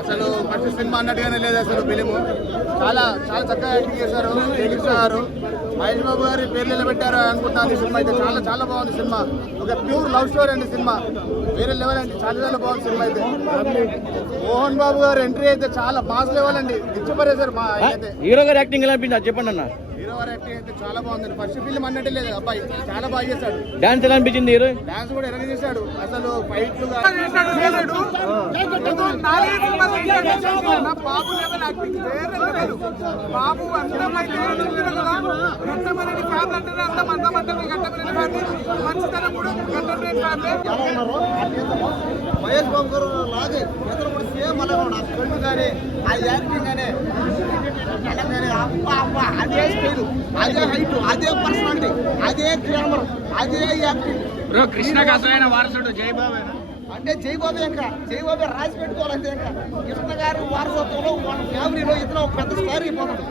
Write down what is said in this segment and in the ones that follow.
అసలు first cinema అన్నట్టుగానే లేదు అసలు ఫిలిం. చాలా చాలా చక్కగా యాక్టింగ్ చేశారు జయకృష్ణ గారు. మహేష్ బాబు గారి పేర్లు నిలబెట్టారు అనుకుంటున్నాను. ఈ సినిమా అయితే చాలా చాలా బాగుంది. సినిమా ఒక ప్యూర్ లవ్ స్టోరీ అండి. సినిమా వేరే లెవెల్ అండి. చాలా చాలా బాగుంది సినిమా అయితే. మోహన్ బాబు గారు ఎంట్రీ అయితే చాలా మాస్ లెవెల్ అండి. ఇచ్చిపరేశారు మా అయితే. హీరో గారు యాక్టింగ్ ఎలా అనిపించింది చెప్పండి అన్న. హీరో గారు యాక్టింగ్ అయితే చాలా బాగుంది. ఫస్ట్ ఫిల్మ్ అన్నట్టు లేదు అబ్బాయి, చాలా బాగా చేశాడు. డాన్స్ ఎలా అనిపించింది హీరో? డాన్స్ కూడా ఎరగ చేశాడు. అసలు ఫైట్లు బాబు లెవెల్ యాక్టింగ్ బాబు అందమైన మంచితనం కూడా మహేష్ బాబు గారు లాగే ఇతను కూడా సేమ్ అలాగే ఉన్నాడు. కళ్ళు కానీ ఆ యాక్టింగ్ కానీ అదే స్టైల్, అదే హైట్, అదే పర్సనాలిటీ, అదే గ్లామర్, అదే యాక్టింగ్. కృష్ణకి అసలైన వారసుడు జయబాబు అంటే జయబాబు ఇంకా జయబాబు రాసి పెట్టుకోవాలంటే ఇంకా కృష్ణ గారి వారసత్వంలో వాళ్ళ ఫ్యామిలీలో ఇతను ఒక పెద్ద స్టార్ అయిపోతాడు.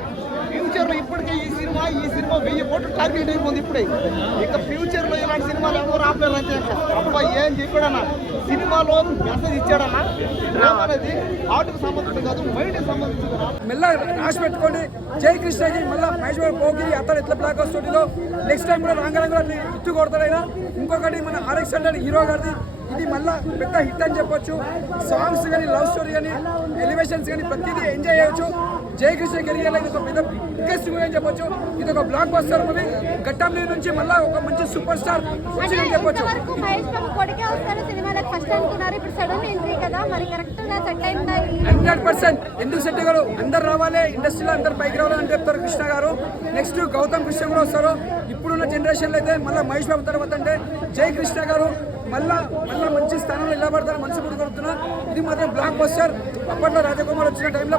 ఫ్యూచర్ లో ఇప్పటికే ఈ సినిమా 1000 కోట్లు టార్గెట్ అయిపోయింది ఇప్పుడే. ఇక ఫ్యూచర్ లో ఇలాంటి సినిమాలు ఎవరు ఆపలేరు అంటే అబ్బాయి ఏం చెప్పాడన్నా, సినిమాలో మెసేజ్ ఇచ్చాడన్నా. డ్రామా అనేది హార్ట్కి సంబంధించి కాదు, మైండ్కి సంబంధించింది. మెల్ల రాసి పెట్టుకోండి. జై కృష్ణకి మళ్ళీ మహేష్ బాబు పోకిరి అతను ఎట్లా బ్లాక్ వస్తుందో నెక్స్ట్ టైం కూడా రంగరంగా ఇట్టు కొడతాడైనా. ఇంకొకటి మన RX హీరో గారిది ఇది మళ్ళీ పెద్ద హిట్ అని చెప్పొచ్చు. సాంగ్స్ కానీ లవ్ స్టోరీ కానీ ఎలివేషన్స్ కానీ ప్రతిదీ ఎంజాయ్ చేయొచ్చు. జయకృష్ణ కెరియర్ ఇది ఒక పెద్ద బిగ్గెస్ట్ మూవీ అని చెప్పొచ్చు. ఇది ఒక బ్లాక్ బస్టర్ మూవీ. ఘట్టం నుంచి మళ్ళీ ఒక మంచి సూపర్ స్టార్ వచ్చిందని చెప్పొచ్చు. మహేష్ బాబు కొడుకే వస్తారు సినిమాలకు ఫస్ట్ అనుకున్నారు, ఇప్పుడు సడన్ ఎంట్రీ కదా, మరి కరెక్ట్ గా సెట్ అయిందా? 100% ఎందుకు సెట్ గారు అందరు రావాలి, ఇండస్ట్రీలో అందరు పైకి రావాలని చెప్తారు కృష్ణ గారు. నెక్స్ట్ గౌతమ్ కృష్ణ కూడా వస్తారు. ఇప్పుడున్న జనరేషన్లో అయితే మళ్ళీ మహేష్ బాబు తర్వాత అంటే జై కృష్ణ గారు మళ్ళా మంచి స్థానంలో నిలబడతారు మనసు కూడా కోరుతున్నా. ఇది మాత్రం బ్లాక్ బస్టర్. అప్పట్లో రాజకుమార్ వచ్చిన టైంలో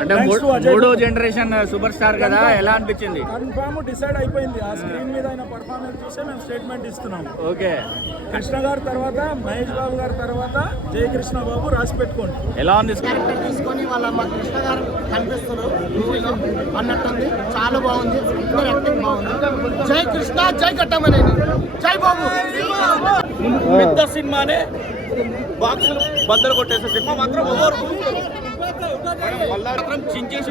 అంటే మూడో జనరేషన్ సూపర్ స్టార్ కదా, ఎలా అనిపించింది? కన్ఫర్మ్ డిసైడ్ అయిపోయింది. ఆ స్క్రీన్ మీద ఆయన పర్ఫార్మెన్స్ చూసే మేము స్టేట్మెంట్ ఇస్తున్నాం. ఓకే, కృష్ణ గారి తర్వాత మహేష్ బాబు గారి తర్వాత జయకృష్ణ బాబు రాసి పెట్టుకోండి. ఎలా ఉంది? క్యారెక్టర్ తీసుకొని వాళ్ళ మా కృష్ణ గారు కనిపిస్తారు మూవీలో అన్నట్టుంది. చాలా బాగుంది. యాక్టింగ్ బాగుంది. జై కృష్ణ, జై ఘట్టమనేని, జై బాబు. పెద్ద సినిమానే బాక్సులు బద్దలు కొట్టేసే సినిమా మాత్రం మాత్రం చించేసి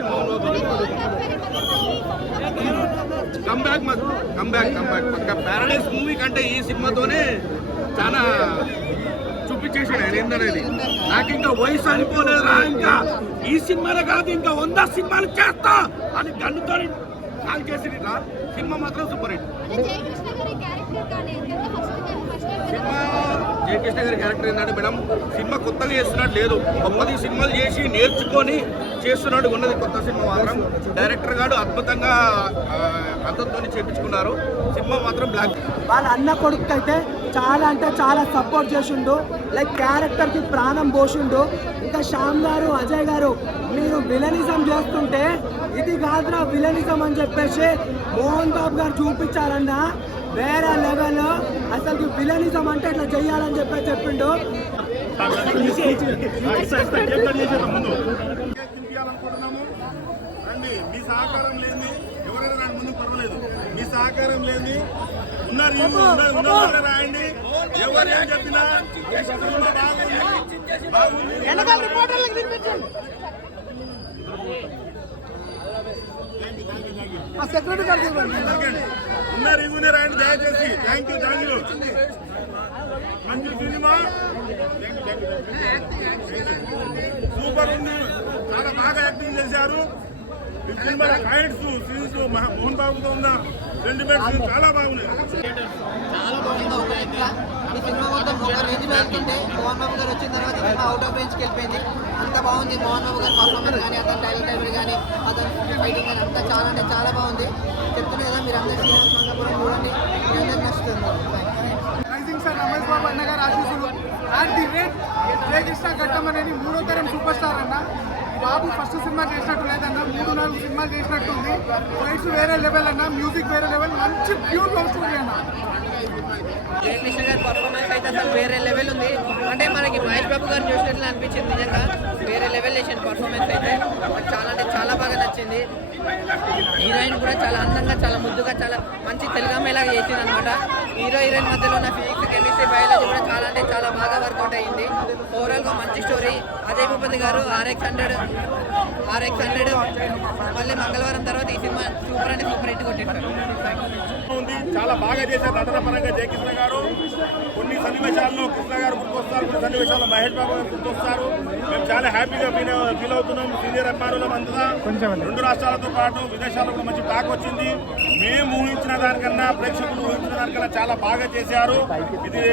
కంబ్యాక్ ప్యారడైజ్ మూవీ కంటే ఈ సినిమాతోనే చాలా చూపించేసాడు ఆయన ఏందనేది. నాకు ఇంకా వయసు అనిపోలేదురా, ఇంకా ఈ సినిమానే కాదు ఇంకా 100 సినిమాలు చేస్తా అని గన్నుతో కాల్ చేసి సినిమా మాత్రం సూపర్ హిట్. సినిమా జయకృష్ణ గారి క్యారెక్టర్ ఏంటంటే మేడం, సినిమా కొత్తగా చేస్తున్నట్టు లేదు. 10 సినిమాలు చేసి నేర్చుకొని చేస్తున్నట్టు ఉన్నది కొత్త సినిమా మాత్రం. డైరెక్టర్ గారు అద్భుతంగా అర్థంతో చేపించుకున్నారు. సినిమా మాత్రం బ్లాక్. వాళ్ళ అన్న కొడుకు అయితే చాలా అంటే చాలా సపోర్ట్ చేసిండు. లైక్ క్యారెక్టర్కి ప్రాణం పోసిండు. ఇంకా శ్యామ్ గారు, అజయ్ గారు మీరు విలనిజం చేస్తుంటే ఇది కాదురా విలనిజం అని చెప్పేసి మోహన్ బాబు గారు చూపించారన్న వేరే లెవెల్. అసలు విలనిజం అంటే ఇట్లా చెయ్యాలని చెప్పిండు. మీ సహకారం లేని ఎవరైనా దాని ముందు పర్వాలేదు. మీ సహకారం లేని ఉన్నారు రాయండి. ఎవరు ఏం చెప్పినా ఉన్నారు ఇవ్వనే రాయండి దయచేసి. Thank you. మంచి సినిమా, సూపర్ ఉంది. చాలా బాగా యాక్టింగ్ చేశారు. ఈ సినిమా ఫైట్స్ సీన్స్ మోహన్ బాబుతో ఉన్న సెంటిమెంట్స్ చాలా బాగున్నాయి. చాలా బాగుంది. ఈ సినిమా మొత్తం ఒక రేంజ్ వెళ్తుంటే మోహన్ బాబు గారు వచ్చిన తర్వాత సినిమా అవుట్ ఆఫ్ రేంజ్కి వెళ్ళిపోయింది. అంత బాగుంది. మోహన్ బాబు గారి పర్ఫార్మెన్స్ కానీ, అతని టైలర్ టైబర్ కానీ, అతని ఫైటింగ్ కానీ అంతా చాలా అంటే చాలా బాగుంది. చెప్తున్నా కదా, మీరు అందరూ శ్రీనివాస చూడండి, మీ అందరికి నచ్చుతుంది. మహేష్ బాబు అన్న గారు ఆశీస్సులు. జయకృష్ణ ఘట్టమనేని 3వ తరం సూపర్ స్టార్ అన్న. బాబు ఫస్ట్ సినిమా చేసినట్టు లేదన్న, 3-4 సినిమాలు చేసినట్టుంది. ఫైట్స్ వేరే లెవెల్ అన్న, మ్యూజిక్ వేరే లెవెల్, మంచి ప్యూర్ లవ్ స్టోరీ అన్న. జయకృష్ణ గారి పర్ఫార్మెన్స్ అయితే అసలు వేరే లెవెల్ ఉంది. అంటే మనకి మహేష్ బాబు గారు చూసినట్లు అనిపించింది. నిజంగా వేరే లెవెల్ చేసిన పర్ఫార్మెన్స్ అయితే నాకు చాలా అంటే చాలా బాగా నచ్చింది. హీరోయిన్ కూడా చాలా అందంగా, చాలా ముద్దుగా, చాలా మంచి తెలుగు అమ్మాయిలాగా చేసింది అనమాట. హీరో హీరోయిన్ మధ్యలో ఉన్న ఫిజిక్స్, కెమిస్ట్రీ, బయాలజీ చాలా బాగా వర్కౌట్ అయ్యింది. ఓవరాల్గా మంచి స్టోరీ. అజయ్ భూపతి గారు RX100 మళ్ళీ మంగళవారం తర్వాత ఈ సినిమా సూపర్ అంటే సూపర్ హిట్ కొట్టింటారు. ఉంది, చాలా బాగా చేశారు నటన పరంగా జయకృష్ణ గారు. కొన్ని సన్నివేశాల్లో కృష్ణ గారు గుర్తొస్తారు, కొన్ని సన్నివేశాల్లో మహేష్ బాబు గారు గుర్తొస్తారు. మేము చాలా హ్యాపీగా ఫీల్ అవుతున్నాం. సీనియర్ అభిమానులం అంతా 2 రాష్ట్రాలతో పాటు విదేశాల్లో కూడా మంచి టాక్ వచ్చింది. మేము ఊహించిన దానికన్నా, ప్రేక్షకులు ఊహించిన దానికన్నా చాలా బాగా చేశారు. ఇది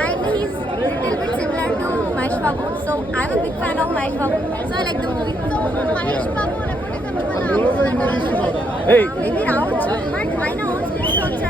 And he's little bit similar to Mahesh Babu, so I'm a big fan of Mahesh Babu, so I like the movie. So Mahesh Babu nepotism maybe రావచ్చు, బట్ ఆయన ఓన్ స్క్రిప్ట్ వచ్చాడు.